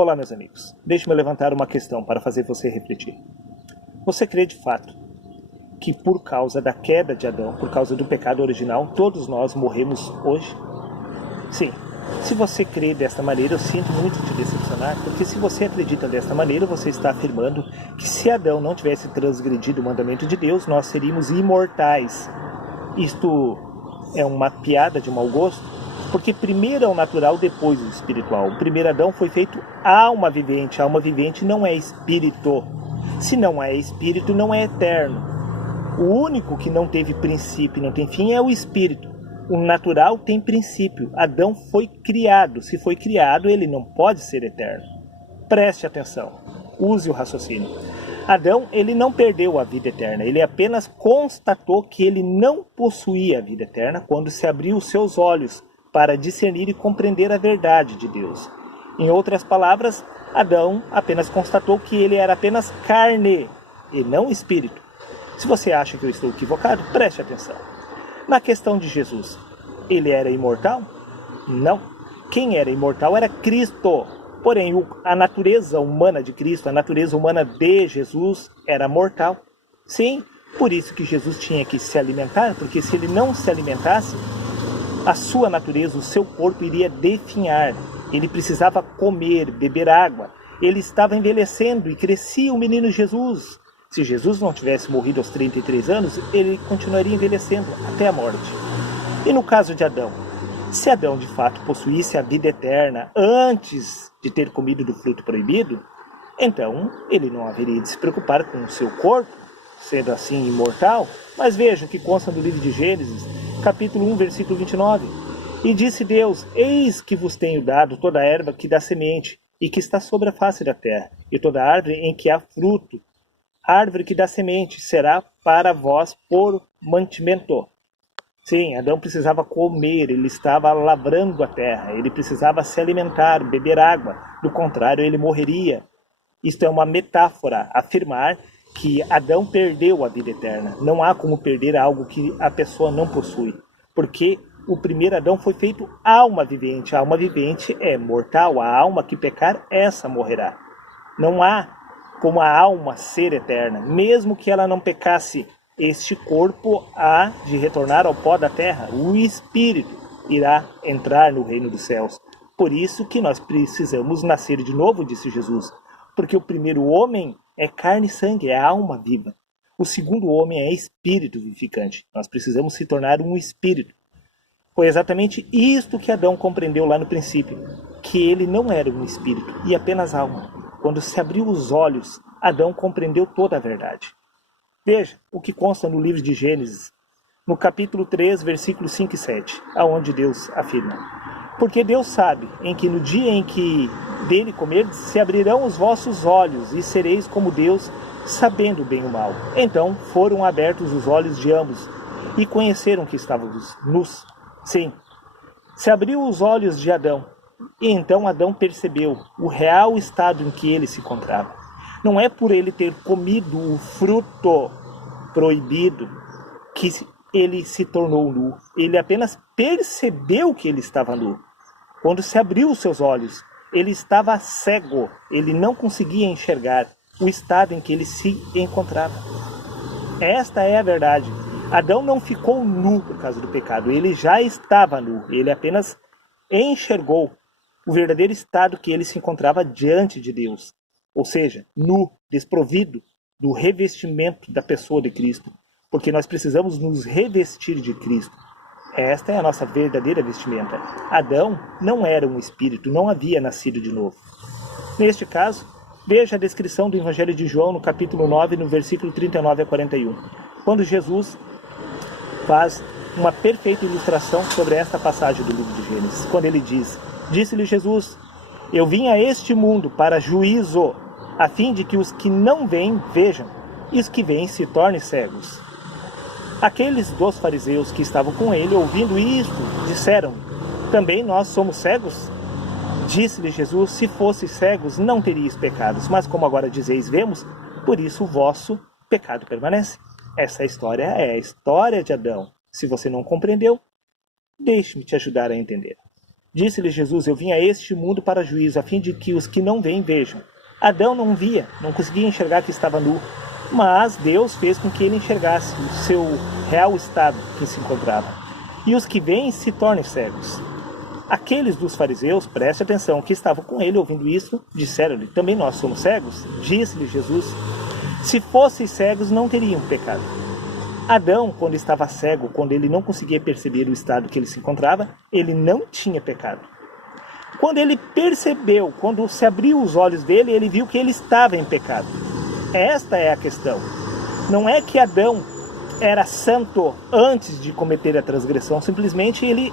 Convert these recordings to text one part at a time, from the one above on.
Olá, meus amigos. Deixe-me levantar uma questão para fazer você refletir. Você crê de fato que por causa da queda de Adão, por causa do pecado original, todos nós morremos hoje? Sim. Se você crê desta maneira, eu sinto muito te decepcionar, porque se você acredita desta maneira, você está afirmando que se Adão não tivesse transgredido o mandamento de Deus, nós seríamos imortais. Isto é uma piada de mau gosto? Porque primeiro é o natural, depois o espiritual. O primeiro Adão foi feito alma vivente. A alma vivente não é espírito. Se não é espírito, não é eterno. O único que não teve princípio e não tem fim é o espírito. O natural tem princípio. Adão foi criado. Se foi criado, ele não pode ser eterno. Preste atenção. Use o raciocínio. Adão, ele não perdeu a vida eterna. Ele apenas constatou que ele não possuía a vida eterna quando se abriu os seus olhos para discernir e compreender a verdade de Deus. Em outras palavras, Adão apenas constatou que ele era apenas carne e não espírito. Se você acha que eu estou equivocado, preste atenção. Na questão de Jesus, ele era imortal? Não. Quem era imortal era Cristo. Porém, a natureza humana de Cristo, a natureza humana de Jesus era mortal. Sim, por isso que Jesus tinha que se alimentar, porque se ele não se alimentasse, a sua natureza, o seu corpo iria definhar. Ele precisava comer, beber água. Ele estava envelhecendo e crescia o menino Jesus. Se Jesus não tivesse morrido aos 33 anos, ele continuaria envelhecendo até a morte. E no caso de Adão? Se Adão de fato possuísse a vida eterna antes de ter comido do fruto proibido, então ele não haveria de se preocupar com o seu corpo, sendo assim imortal. Mas veja o que consta no livro de Gênesis, capítulo 1, versículo 29. E disse Deus: eis que vos tenho dado toda a erva que dá semente, e que está sobre a face da terra, e toda árvore em que há fruto, árvore que dá semente, será para vós por mantimento. Sim, Adão precisava comer, ele estava lavrando a terra, ele precisava se alimentar, beber água, do contrário ele morreria. Isto é uma metáfora, afirmar que Adão perdeu a vida eterna. Não há como perder algo que a pessoa não possui, porque o primeiro Adão foi feito alma vivente. A alma vivente é mortal, a alma que pecar, essa morrerá. Não há como a alma ser eterna, mesmo que ela não pecasse. Este corpo há de retornar ao pó da terra. O espírito irá entrar no reino dos céus. Por isso que nós precisamos nascer de novo, disse Jesus. Porque o primeiro homem é carne e sangue, é alma viva. O segundo homem é espírito vivificante. Nós precisamos se tornar um espírito. Foi exatamente isto que Adão compreendeu lá no princípio, que ele não era um espírito e apenas alma. Quando se abriu os olhos, Adão compreendeu toda a verdade. Veja o que consta no livro de Gênesis, no capítulo 3, versículos 5 e 7, aonde Deus afirma: porque Deus sabe em que no dia em que dele comerdes, se abrirão os vossos olhos, e sereis como Deus, sabendo o bem e o mal. Então foram abertos os olhos de ambos, e conheceram que estávamos nus. Sim, se abriu os olhos de Adão, e então Adão percebeu o real estado em que ele se encontrava. Não é por ele ter comido o fruto proibido que ele se tornou nu. Ele apenas percebeu que ele estava nu. Quando se abriu os seus olhos, ele estava cego. Ele não conseguia enxergar o estado em que ele se encontrava. Esta é a verdade. Adão não ficou nu por causa do pecado. Ele já estava nu. Ele apenas enxergou o verdadeiro estado que ele se encontrava diante de Deus. Ou seja, nu, desprovido do revestimento da pessoa de Cristo, porque nós precisamos nos revestir de Cristo. Esta é a nossa verdadeira vestimenta. Adão não era um espírito, não havia nascido de novo. Neste caso, veja a descrição do Evangelho de João no capítulo 9, no versículo 39 a 41, quando Jesus faz uma perfeita ilustração sobre esta passagem do livro de Gênesis, quando ele diz: disse-lhe Jesus: eu vim a este mundo para juízo, a fim de que os que não veem vejam, e os que veem se tornem cegos. Aqueles dos fariseus que estavam com ele, ouvindo isto, disseram: também nós somos cegos? Disse-lhe Jesus: se fosseis cegos, não teríeis pecados, mas como agora dizeis, vemos, por isso o vosso pecado permanece. Essa história é a história de Adão. Se você não compreendeu, deixe-me te ajudar a entender. Disse-lhe Jesus: eu vim a este mundo para juízo, a fim de que os que não veem vejam. Adão não via, não conseguia enxergar que estava nu, mas Deus fez com que ele enxergasse o seu real estado que se encontrava. E os que veem se tornem cegos. Aqueles dos fariseus, preste atenção, que estavam com ele ouvindo isso, disseram-lhe: também nós somos cegos? Disse-lhe Jesus: se fossem cegos, não teriam pecado. Adão, quando estava cego, quando ele não conseguia perceber o estado que ele se encontrava, ele não tinha pecado. Quando ele percebeu, quando se abriu os olhos dele, ele viu que ele estava em pecado. Esta é a questão. Não é que Adão era santo antes de cometer a transgressão, simplesmente ele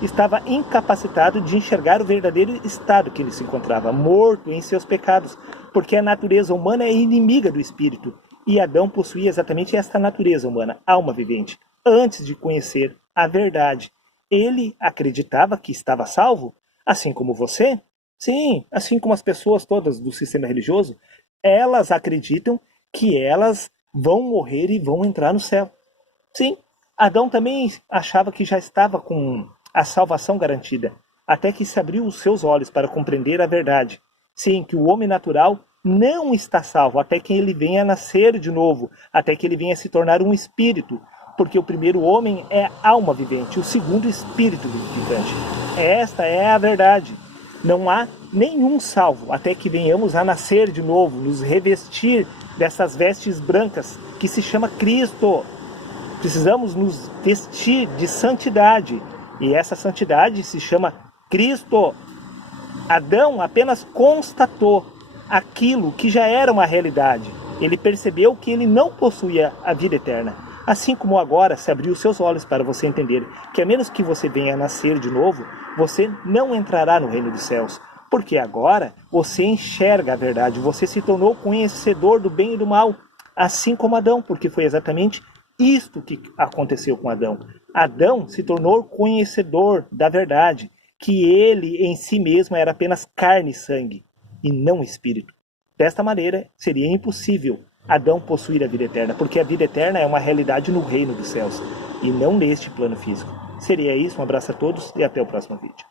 estava incapacitado de enxergar o verdadeiro estado que ele se encontrava, morto em seus pecados, porque a natureza humana é inimiga do espírito. E Adão possuía exatamente esta natureza humana, alma vivente. Antes de conhecer a verdade, ele acreditava que estava salvo, assim como você. Sim, assim como as pessoas todas do sistema religioso, elas acreditam que elas vão morrer e vão entrar no céu. Sim, Adão também achava que já estava com a salvação garantida, até que se abriu os seus olhos para compreender a verdade. Sim, que o homem natural não está salvo até que ele venha nascer de novo, até que ele venha se tornar um espírito, porque o primeiro homem é alma vivente, o segundo espírito vivificante. Esta é a verdade. Não há nenhum salvo até que venhamos a nascer de novo, nos revestir dessas vestes brancas que se chama Cristo. Precisamos nos vestir de santidade, e essa santidade se chama Cristo. Adão apenas constatou aquilo que já era uma realidade. Ele percebeu que ele não possuía a vida eterna. Assim como agora se abriu seus olhos para você entender que a menos que você venha a nascer de novo, você não entrará no reino dos céus. Porque agora você enxerga a verdade, você se tornou conhecedor do bem e do mal, assim como Adão, porque foi exatamente isto que aconteceu com Adão. Adão se tornou conhecedor da verdade, que ele em si mesmo era apenas carne e sangue, e não espírito. Desta maneira, seria impossível Adão possuir a vida eterna, porque a vida eterna é uma realidade no reino dos céus, e não neste plano físico. Seria isso, um abraço a todos e até o próximo vídeo.